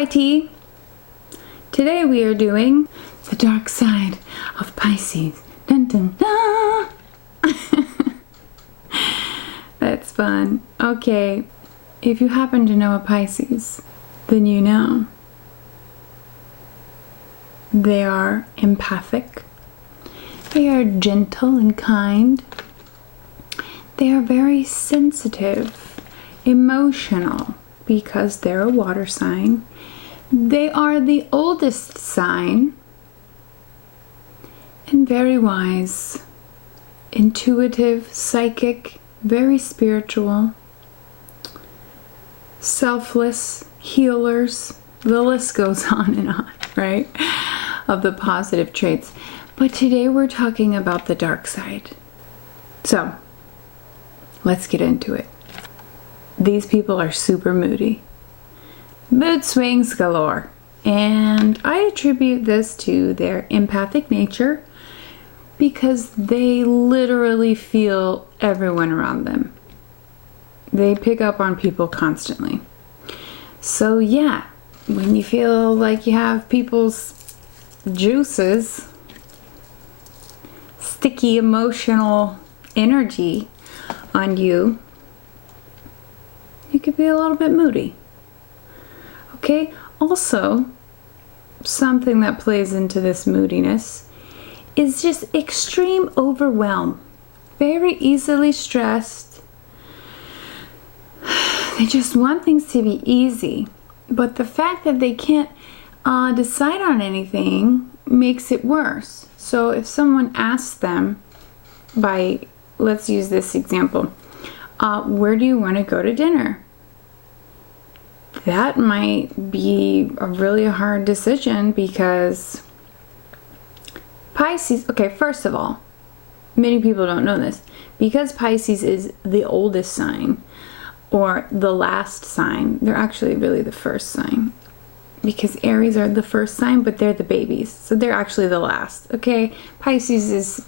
IT. Today we are doing the dark side of Pisces. Dun dun dun! That's fun. Okay, if you happen to know a Pisces, then you know they are empathic. They are gentle and kind. They are very sensitive, emotional, because they're a water sign. They are the oldest sign and very wise, intuitive, psychic, very spiritual, selfless, healers. The list goes on and on, right? Of the positive traits. But today we're talking about the dark side. So, let's get into it. These people are super moody. Mood swings galore. And I attribute this to their empathic nature because they literally feel everyone around them. They pick up on people constantly. So yeah, when you feel like you have people's juices, sticky emotional energy on you, you could be a little bit moody. Okay, also, something that plays into this moodiness is just extreme overwhelm. Very easily stressed. They just want things to be easy. But the fact that they can't decide on anything makes it worse. So if someone asks them let's use this example, where do you want to go to dinner? That might be a really hard decision because Pisces, okay, first of all, many people don't know this. Because Pisces is the oldest sign or the last sign, they're actually really the first sign. Because Aries are the first sign, but they're the babies. So they're actually the last, okay? Pisces is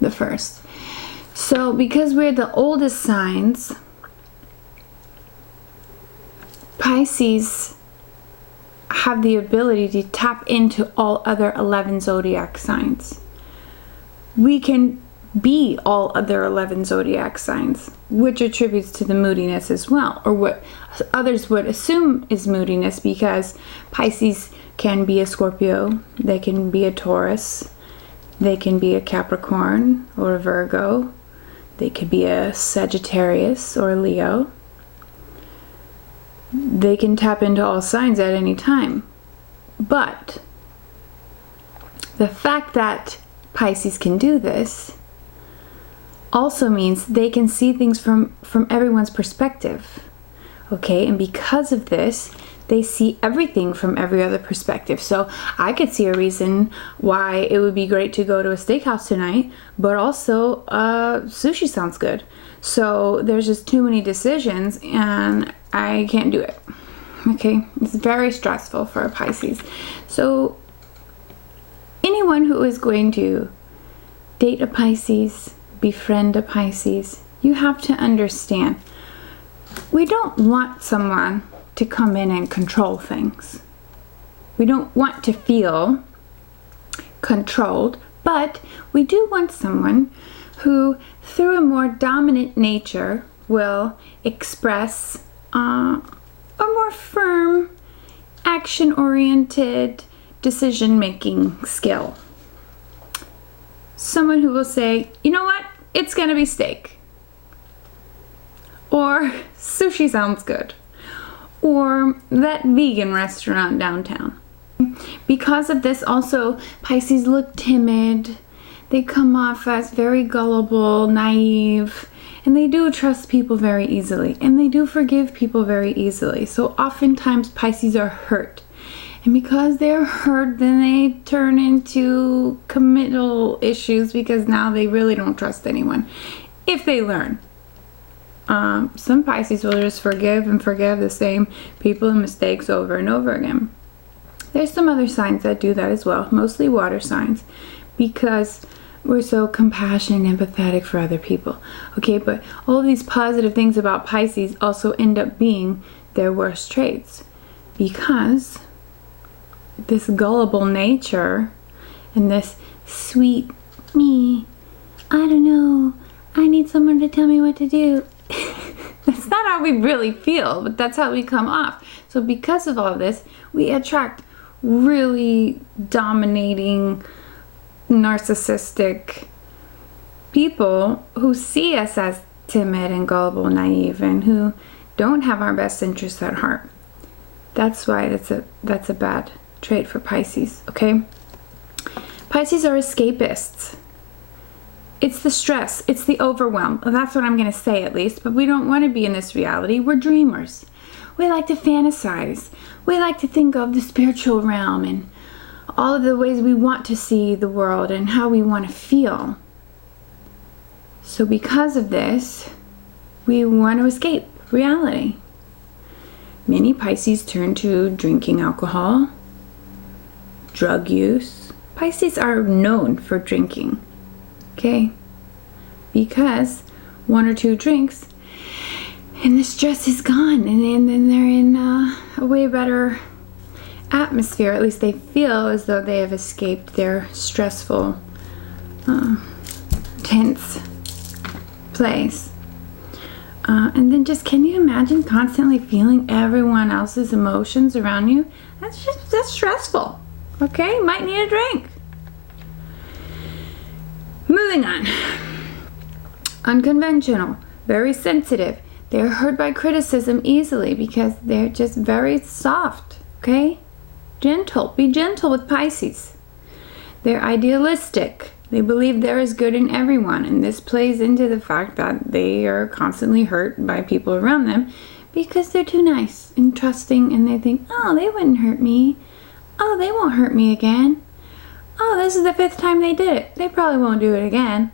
the first. So because we're the oldest signs, Pisces have the ability to tap into all other 11 zodiac signs. We can be all other 11 zodiac signs, which attributes to the moodiness as well, or what others would assume is moodiness, because Pisces can be a Scorpio, they can be a Taurus, they can be a Capricorn or a Virgo, they could be a Sagittarius or a Leo. They can tap into all signs at any time. But the fact that Pisces can do this also means they can see things from everyone's perspective. Okay, and because of this, they see everything from every other perspective. So I could see a reason why it would be great to go to a steakhouse tonight, but also sushi sounds good. So there's just too many decisions and I can't do it. Okay, it's very stressful for a Pisces. So anyone who is going to date a Pisces, befriend a Pisces, you have to understand, we don't want someone to come in and control things. We don't want to feel controlled, but we do want someone who, through a more dominant nature, will express a more firm, action-oriented, decision-making skill. Someone who will say, you know what, it's gonna be steak. Or sushi sounds good. Or that vegan restaurant downtown. Because of this also, Pisces look timid. They come off as very gullible, naive, and they do trust people very easily. And they do forgive people very easily. So oftentimes Pisces are hurt. And because they're hurt, then they turn into committal issues because now they really don't trust anyone. If they learn. Some Pisces will just forgive the same people and mistakes over and over again. There's some other signs that do that as well, mostly water signs, because we're so compassionate and empathetic for other people. Okay, but all of these positive things about Pisces also end up being their worst traits. because this gullible nature and this sweet me, I don't know, I need someone to tell me what to do. That's not how we really feel, but that's how we come off. So because of all this, we attract really dominating, narcissistic people who see us as timid and gullible, naive, and who don't have our best interests at heart. That's why that's a bad trait for Pisces, okay? Pisces are escapists. It's the stress, it's the overwhelm. That's what I'm going to say, at least. But we don't want to be in this reality. We're dreamers. We like to fantasize. We like to think of the spiritual realm and all of the ways we want to see the world and how we want to feel. So because of this, we want to escape reality. Many Pisces turn to drinking alcohol, drug use. Pisces are known for drinking. Okay, because 1 or 2 drinks and the stress is gone, and then they're in a way better atmosphere. At least they feel as though they have escaped their stressful, tense place. And then just, can you imagine constantly feeling everyone else's emotions around you? That's stressful. Okay, might need a drink. Moving on. Unconventional, very sensitive. They're hurt by criticism easily because they're just very soft, okay? Gentle. Be gentle with Pisces. They're idealistic. They believe there is good in everyone, and this plays into the fact that they are constantly hurt by people around them because they're too nice and trusting, and they think, oh, they wouldn't hurt me. Oh, they won't hurt me again. Oh, this is the 5th time they did it. They probably won't do it again.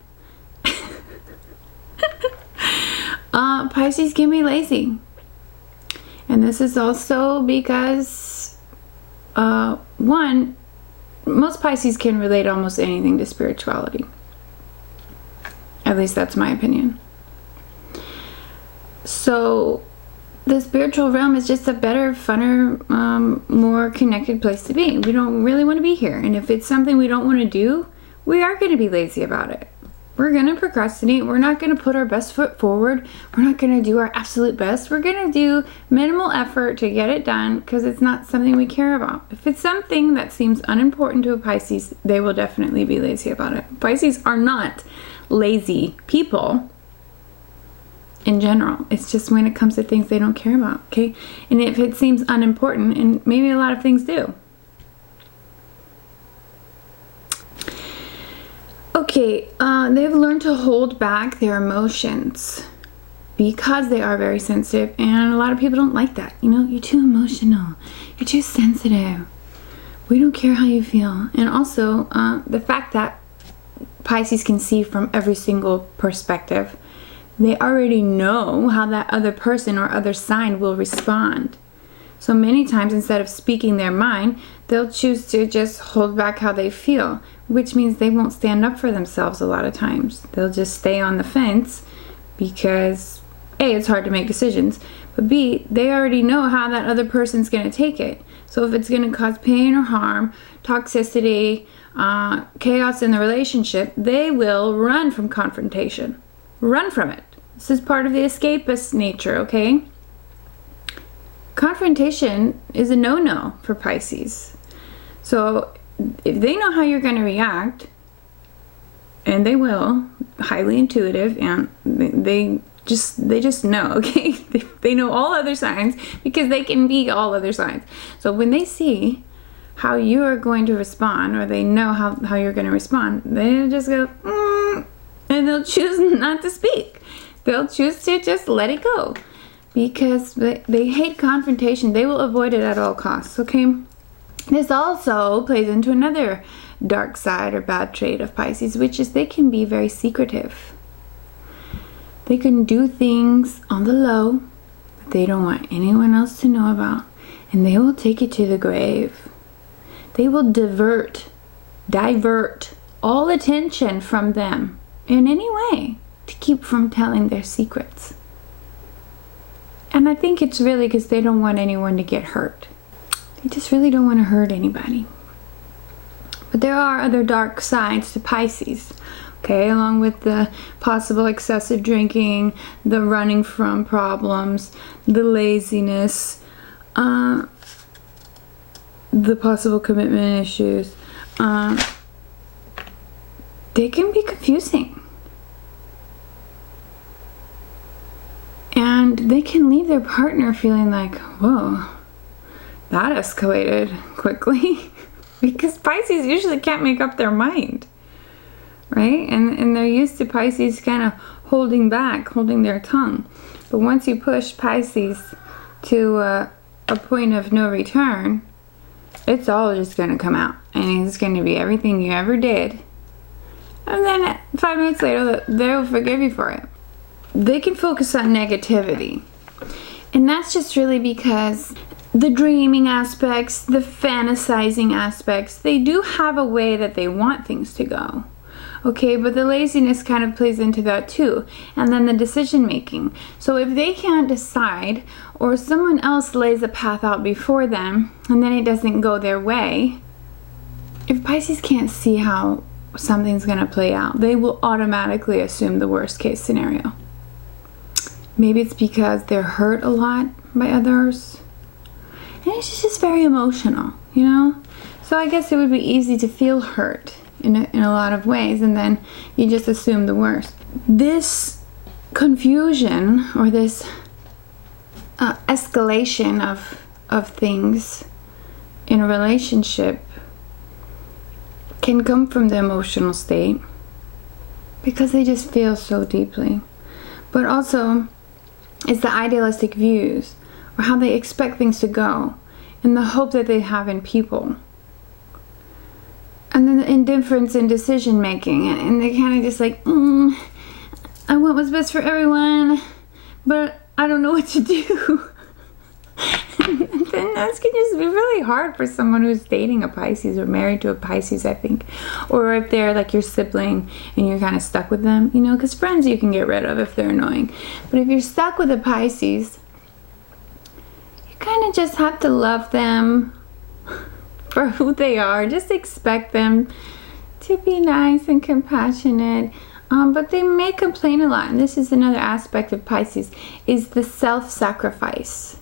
Pisces can be lazy. And this is also because, one, most Pisces can relate almost anything to spirituality. At least that's my opinion. So the spiritual realm is just a better, funner, more connected place to be. We don't really want to be here. And if it's something we don't want to do, we are going to be lazy about it. We're going to procrastinate. We're not going to put our best foot forward. We're not going to do our absolute best. We're going to do minimal effort to get it done because it's not something we care about. If it's something that seems unimportant to a Pisces, they will definitely be lazy about it. Pisces are not lazy people in general. It's just when it comes to things they don't care about, okay? And if it seems unimportant, and maybe a lot of things do. Okay, they've learned to hold back their emotions because they are very sensitive, and a lot of people don't like that. You know, you're too emotional, you're too sensitive, we don't care how you feel. And also, the fact that Pisces can see from every single perspective, they already know how that other person or other sign will respond. So many times, instead of speaking their mind, they'll choose to just hold back how they feel, which means they won't stand up for themselves a lot of times. They'll just stay on the fence because A, it's hard to make decisions, but B, they already know how that other person's going to take it. So if it's going to cause pain or harm, toxicity, chaos in the relationship, they will run from confrontation. Run from it. This is part of the escapist nature, okay? Confrontation is a no-no for Pisces. So if they know how you're going to react, and they will, highly intuitive, and they just know, okay? They know all other signs because they can be all other signs. So when they see how you are going to respond, or they know how you're going to respond, they'll just go, and they'll choose not to speak. They'll choose to just let it go because they hate confrontation. They will avoid it at all costs, okay? This also plays into another dark side or bad trait of Pisces, which is they can be very secretive. They can do things on the low that they don't want anyone else to know about, and they will take it to the grave. They will divert all attention from them in any way to keep from telling their secrets. And I think it's really because they don't want anyone to get hurt. They just really don't want to hurt anybody. But there are other dark sides to Pisces. Okay, along with the possible excessive drinking, the running from problems, the laziness, the possible commitment issues. They can be confusing. And they can leave their partner feeling like, whoa, that escalated quickly. Because Pisces usually can't make up their mind. Right? And they're used to Pisces kind of holding back, holding their tongue. But once you push Pisces to a point of no return, it's all just going to come out. And it's going to be everything you ever did. And then 5 minutes later, they'll forgive you for it. They can focus on negativity. And that's just really because the dreaming aspects, the fantasizing aspects, they do have a way that they want things to go. Okay, but the laziness kind of plays into that too. And then the decision making. So if they can't decide, or someone else lays a path out before them, and then it doesn't go their way, if Pisces can't see how something's going to play out, they will automatically assume the worst case scenario. Maybe it's because they're hurt a lot by others. And it's just very emotional, you know? So I guess it would be easy to feel hurt in a lot of ways, and then you just assume the worst. This confusion, or this escalation of things in a relationship, can come from the emotional state because they just feel so deeply. But also, it's the idealistic views, or how they expect things to go, and the hope that they have in people. And then the indifference in decision making, and they kind of just like, I want what's best for everyone, but I don't know what to do. And then that can just be really hard for someone who's dating a Pisces or married to a Pisces, I think. Or if they're like your sibling and you're kind of stuck with them, you know, because friends you can get rid of if they're annoying. But if you're stuck with a Pisces, you kind of just have to love them for who they are. Just expect them to be nice and compassionate. But they may complain a lot. And this is another aspect of Pisces, is the self-sacrifice.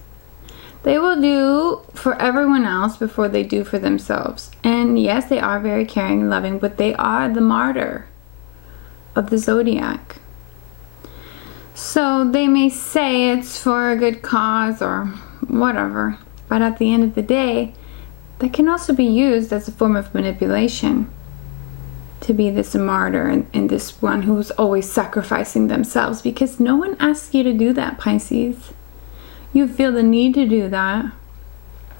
They will do for everyone else before they do for themselves. And yes, they are very caring and loving, but they are the martyr of the zodiac. So they may say it's for a good cause or whatever, but at the end of the day, that can also be used as a form of manipulation, to be this martyr and this one who's always sacrificing themselves, because no one asks you to do that, Pisces. You feel the need to do that.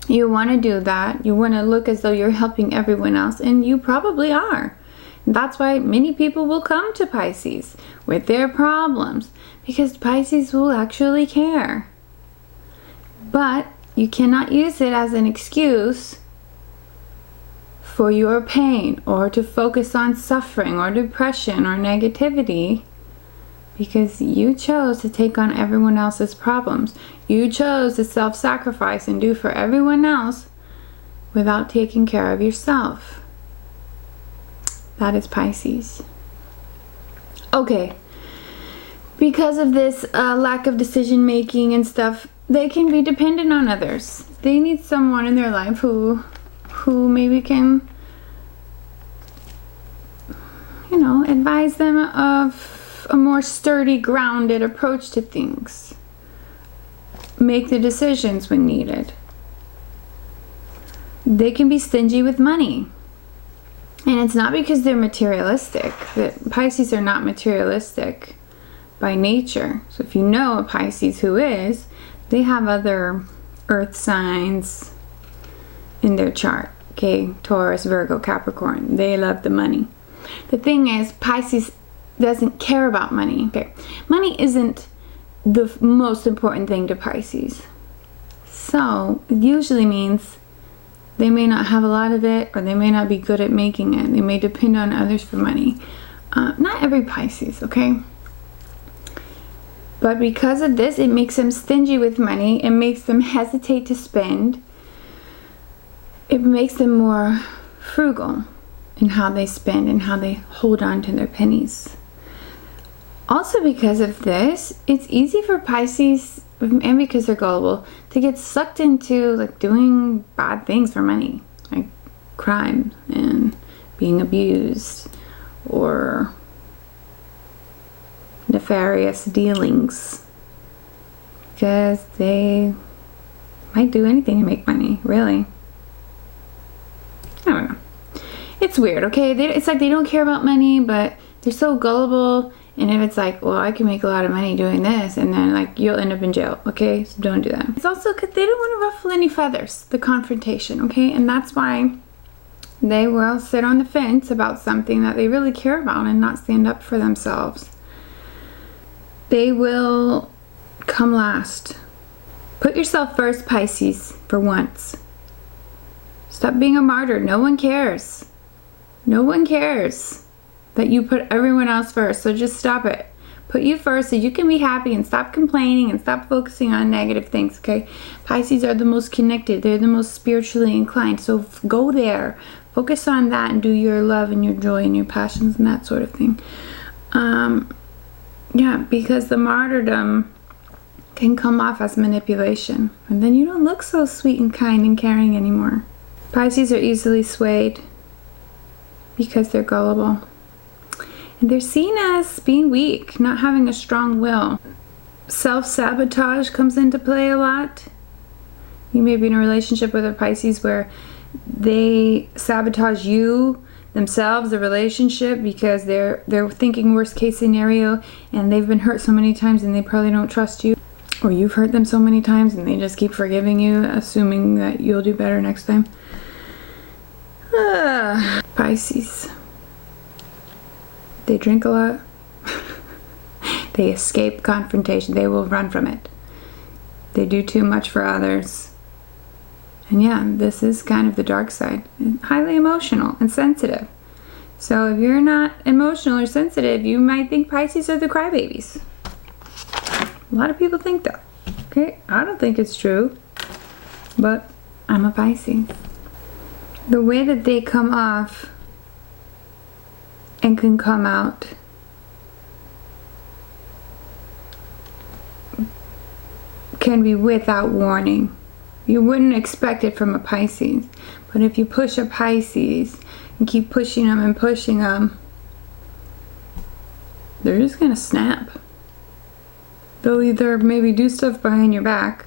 You want to do that. You want to look as though you're helping everyone else, and you probably are. That's why many people will come to Pisces with their problems, because Pisces will actually care. But you cannot use it as an excuse for your pain, or to focus on suffering or depression or negativity, because you chose to take on everyone else's problems. You chose to self-sacrifice and do for everyone else without taking care of yourself. That is Pisces. Okay, because of this lack of decision making and stuff, they can be dependent on others. They need someone in their life who maybe can, you know, advise them of a more sturdy, grounded approach to things. Make the decisions when needed. They can be stingy with money. And it's not because they're materialistic. That Pisces are not materialistic by nature. So if you know a Pisces who is, they have other earth signs in their chart. Okay, Taurus, Virgo, Capricorn. They love the money. The thing is, Pisces doesn't care about money. Okay, money isn't the most important thing to Pisces. So it usually means they may not have a lot of it, or they may not be good at making it. They may depend on others for money. Not every Pisces, okay? But because of this, it makes them stingy with money. It makes them hesitate to spend. it makes them more frugal in how they spend and how they hold on to their pennies. Also, because of this, it's easy for Pisces, and because they're gullible, to get sucked into like doing bad things for money, like crime and being abused or nefarious dealings, because they might do anything to make money, really. I don't know. It's weird, okay? It's like they don't care about money, but they're so gullible. And if it's like, well, I can make a lot of money doing this, and then like you'll end up in jail, okay? So don't do that. It's also because they don't want to ruffle any feathers, the confrontation, okay? And that's why they will sit on the fence about something that they really care about and not stand up for themselves. They will come last. Put yourself first, Pisces, for once. Stop being a martyr. No one cares. No one cares that you put everyone else first, so just stop it. Put you first so you can be happy and stop complaining and stop focusing on negative things, okay? Pisces are the most connected. They're the most spiritually inclined, so go there. Focus on that and do your love and your joy and your passions and that sort of thing. Yeah, because the martyrdom can come off as manipulation, and then you don't look so sweet and kind and caring anymore. Pisces are easily swayed because they're gullible. And they're seen as being weak, not having a strong will. Self-sabotage comes into play a lot. You may be in a relationship with a Pisces where they sabotage you, themselves, the relationship, because they're thinking worst case scenario, and they've been hurt so many times and they probably don't trust you. Or you've hurt them so many times and they just keep forgiving you, assuming that you'll do better next time. Pisces. They drink a lot. They escape confrontation. They will run from it. They do too much for others. And yeah, this is kind of the dark side. Highly emotional and sensitive. So if you're not emotional or sensitive, you might think Pisces are the crybabies. A lot of people think that. Okay, I don't think it's true, but I'm a Pisces. The way that they come off and can come out can be without warning. You wouldn't expect it from a Pisces, but if you push a Pisces and keep pushing them, they're just gonna snap. They'll either maybe do stuff behind your back,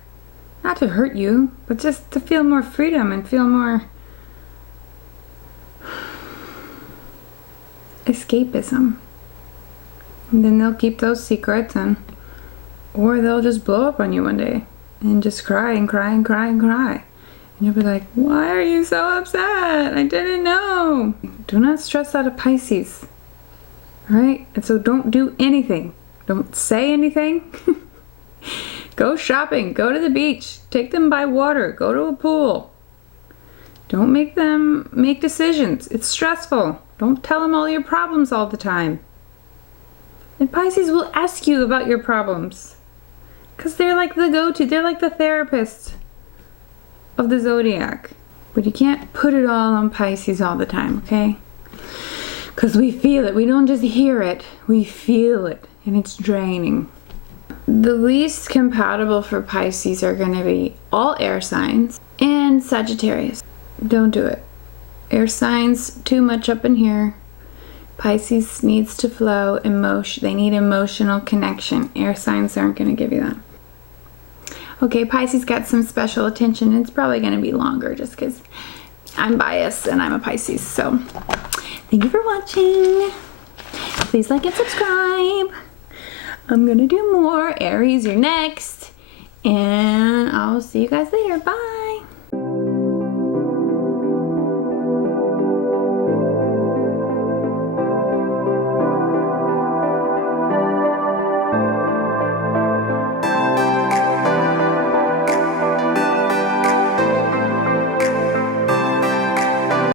not to hurt you, but just to feel more freedom and feel more escapism. And then they'll keep those secrets, or they'll just blow up on you one day and just cry and cry and cry and cry. And you'll be like, why are you so upset? I didn't know. Do not stress out a Pisces. Alright? And so don't do anything. Don't say anything. Go shopping. Go to the beach. Take them by water. Go to a pool. Don't make them make decisions. It's stressful. Don't tell them all your problems all the time. And Pisces will ask you about your problems. Because they're like the go-to. They're like the therapist of the zodiac. But you can't put it all on Pisces all the time, okay? Because we feel it. We don't just hear it. We feel it. And it's draining. The least compatible for Pisces are going to be all air signs and Sagittarius. Don't do it. Air signs, too much up in here. Pisces needs to flow emotion. They need emotional connection. Air signs aren't going to give you that. Okay, Pisces got some special attention. It's probably going to be longer just because I'm biased and I'm a Pisces. So, thank you for watching. Please like and subscribe. I'm going to do more. Aries, you're next. And I'll see you guys later. Bye.